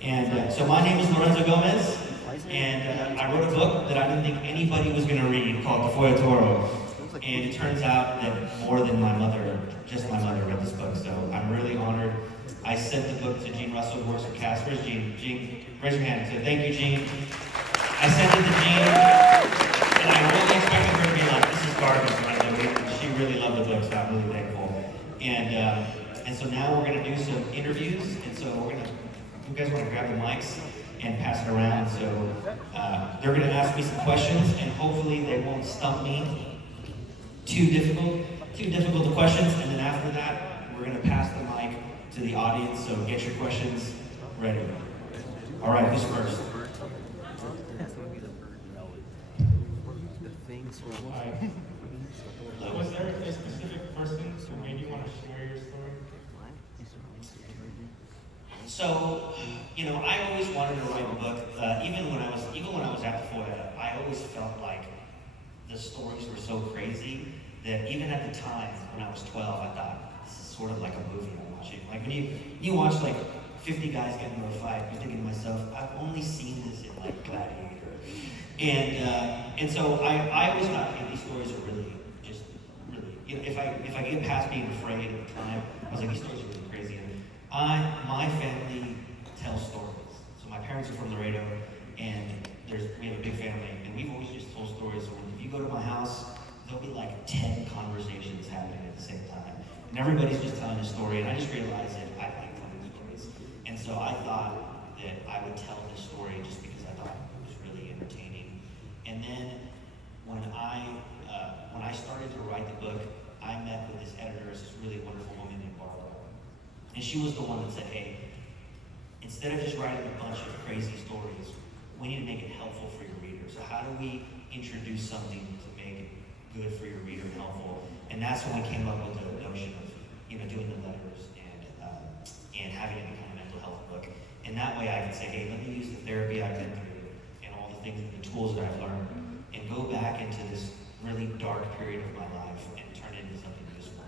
And so my name is Lorenzo Gomez, and I wrote a book that I didn't think anybody was going to read called Tafolla, Toro. And it turns out that more than my mother, just my mother read this book, so I'm really honored. I sent the book to Gene Russell, who works for Cass. Where's Gene? Gene, raise your hand. So thank you, Gene. I sent it to Gene, and I really expected her to be like, this is garbage, but she really loved the book, so I'm really thankful. And so now we're going to do some interviews, and so we're going to, you guys want to grab the mics and pass it around. So they're going to ask me some questions, and hopefully they won't stump me. Too difficult the questions, and then after that, we're going to pass the mic to the audience, so get your questions ready. All right, who's first? Was there a specific person who made you want to share your story? So, I always wanted to write a book. Even when I was at Tafolla, I always felt like the stories were so crazy that even at the time when I was 12, I thought this is sort of like a movie I'm watching. Like when you watch like 50 guys get into a fight, you're thinking to myself, I've only seen this in like Gladiator. And so I always thought, hey, these stories are really, if I get past being afraid at the time, I was like, these stories are really crazy. And my family tells stories. So my parents are from Laredo, and we have a big family, and we've always just told stories. So if you go to my house, there'll be like 10 conversations happening at the same time. And everybody's just telling a story, and I just realized that I like telling stories. And so I thought that I would tell this story just because I thought it was really entertaining. And then when I started to write the book, I met with this editor, this really wonderful woman named Barbara. And she was the one that said, hey, instead of just writing a bunch of crazy stories, we need to make it helpful for your reader. So how do we introduce something to make it good for your reader and helpful? And that's when we came up with the notion of doing the letters and having it become a mental health book. And that way I can say, hey, let me use the therapy I've been through and all the things, the tools that I've learned, and go back into this really dark period of my life and turn it into something useful.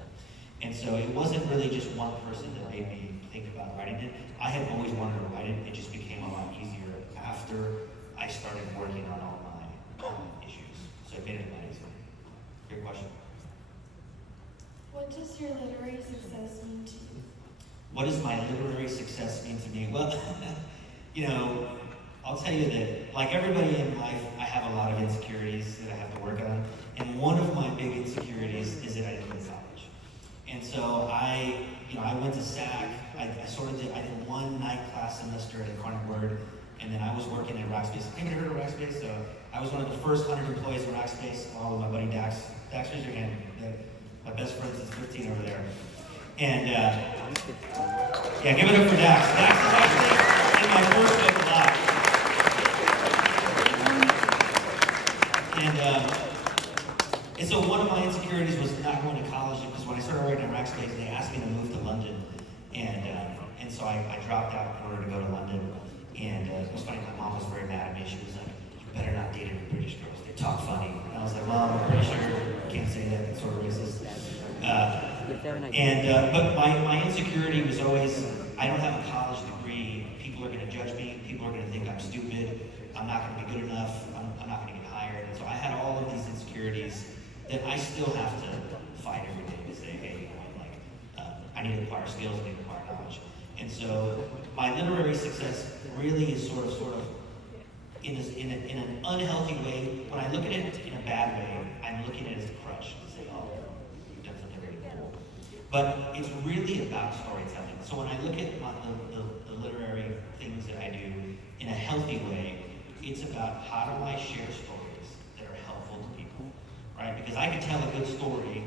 And so it wasn't really just one person that made me think about writing it. I had always wanted to write it. It just became a lot easier after I started working on all my issues. So it made it a lot easier. Great question. What does your literary success mean to you? What does my literary success mean to me? Well, I'll tell you that, like everybody in life, I have a lot of insecurities that I have to work on. And one of my big insecurities is that I didn't go to college. And so I went to SAC. I did one night class semester at Incarnate Word, and then I was working at Rackspace. Anybody heard of Rackspace? So I was one of the first 100 employees at Rackspace, along with my buddy Dax. Dax, raise your hand. My best friend since 15 over there. And yeah, give it up for Dax. Dax is actually in my first book live. And so one of my insecurities was not going to college, because when I started working at Rackspace, they asked me to move to London. And so I dropped out in order to go to London. And it was funny, my mom was very mad at me. She was like, you better not date any British girls. They talk funny. And I was like, Mom, I'm pretty sure I can't say that. It's sort of racist. But my insecurity was always, I don't have a college degree. People are going to judge me. People are going to think I'm stupid. I'm not going to be good enough. I'm not going to get hired. And so I had all of these insecurities that I still have to fight every day to say, hey, I need to acquire skills, I need to acquire knowledge. And so my literary success really is sort of in an unhealthy way. When I look at it in a bad way, I'm looking at it as a crutch to say, oh, you've done something really cool. But it's really about storytelling. So when I look at the literary things that I do in a healthy way, it's about how do I share stories that are helpful to people, right? Because I can tell a good story,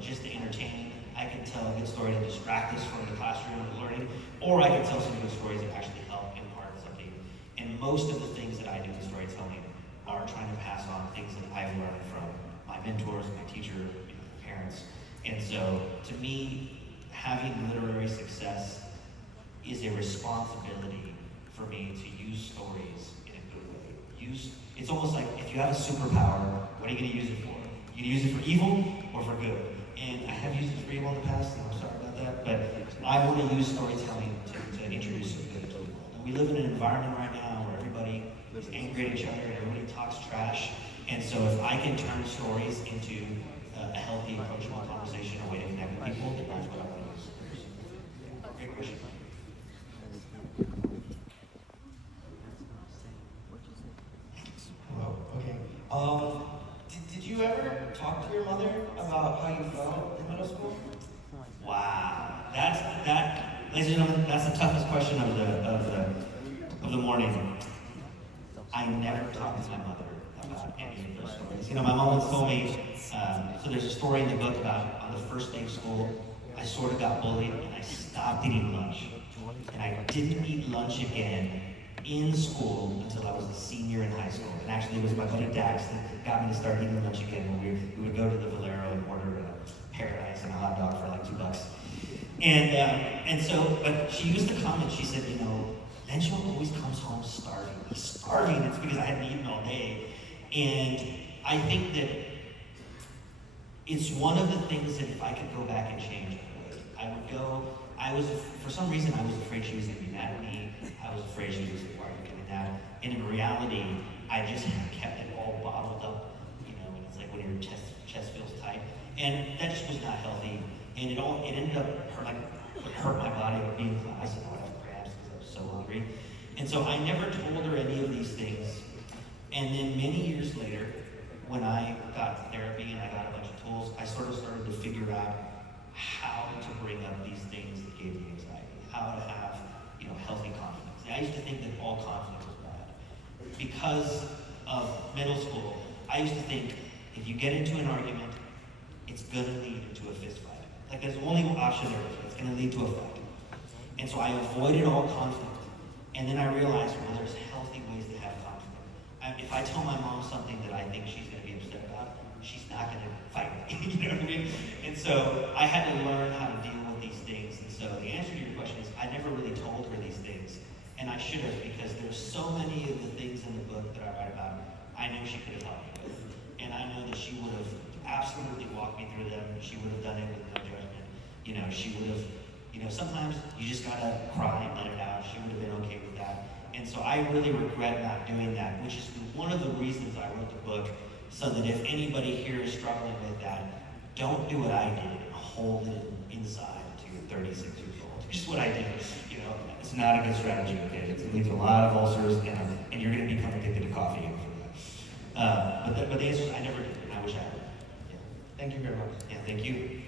just to entertain. I can tell a good story to distract us from the classroom and learning, or I can tell some good stories that actually help impart something. And most of the things that I do in storytelling are trying to pass on things that I've learned from my mentors, my teacher, parents. And so, to me, having literary success is a responsibility for me to use stories in a good way. It's almost like if you have a superpower, what are you going to use it for? You can use it for evil or for good. And I have used it for evil in the past, and I'm sorry about that, but I want to use storytelling to introduce some good to the world. And we live in an environment right now where everybody is angry at each other and everybody talks trash. And so if I can turn stories into a healthy, approachable conversation, a way to connect with people, then that's what I want to do. Great question. Oh, okay. Did you ever talk to your mother about how you felt in middle school? Wow, ladies and gentlemen, that's the toughest question of the morning. I never talked to my mother about any of those stories. You know, my mom once told me. So there's a story in the book about on the first day of school, I sort of got bullied and I stopped eating lunch, and I didn't eat lunch again in school until I was a senior in high school. And actually, it was my buddy Dax that got me to start eating lunch again. When we would go to the Valero and order a paradise and a hot dog for like $2. And so, but she used to comment. She said, you know, Lencho always comes home starving. He's starving. It's because I hadn't eaten all day. And I think that it's one of the things that if I could go back and change, I would go. For some reason, I was afraid she was going to be mad at me. I was afraid she was why are you doing that? And in reality, I just kept it all bottled up, you know, and it's like when your chest feels tight. And that just was not healthy. And it ended up hurt my body. I would be in class and I would have cramps because I was so hungry. And so I never told her any of these things. And then many years later, when I got therapy and I got a bunch of tools, I sort of started to figure out how to bring up these things that gave me anxiety, how to have, you know, healthy conflict. I used to think that all conflict was bad. Because of middle school, I used to think if you get into an argument, it's gonna lead into a fist fight. Like there's only one option there, it's gonna lead to a fight. And so I avoided all conflict. And then I realized, well, there's healthy ways to have conflict. If I tell my mom something that I think she's gonna be upset about, she's not gonna fight me, you know what I mean? And so I had to learn how to deal with these things. And so the answer to your question is, I never really told her these things. And I should have, because there's so many of the things in the book that I write about, I know she could have helped me with. And I know that she would have absolutely walked me through them. She would have done it with no judgment. You know, she would have, you know, sometimes you just gotta cry and let it out. She would have been okay with that. And so I really regret not doing that, which is one of the reasons I wrote the book, so that if anybody here is struggling with that, don't do what I did and hold it inside until you're 36 years old. Which is what I did. You know, it's not a good strategy, okay? It leads to a lot of ulcers, and you're going to become addicted to coffee after that. But the answer is I never did, and I wish I had. Yeah. Thank you very much. Yeah, thank you.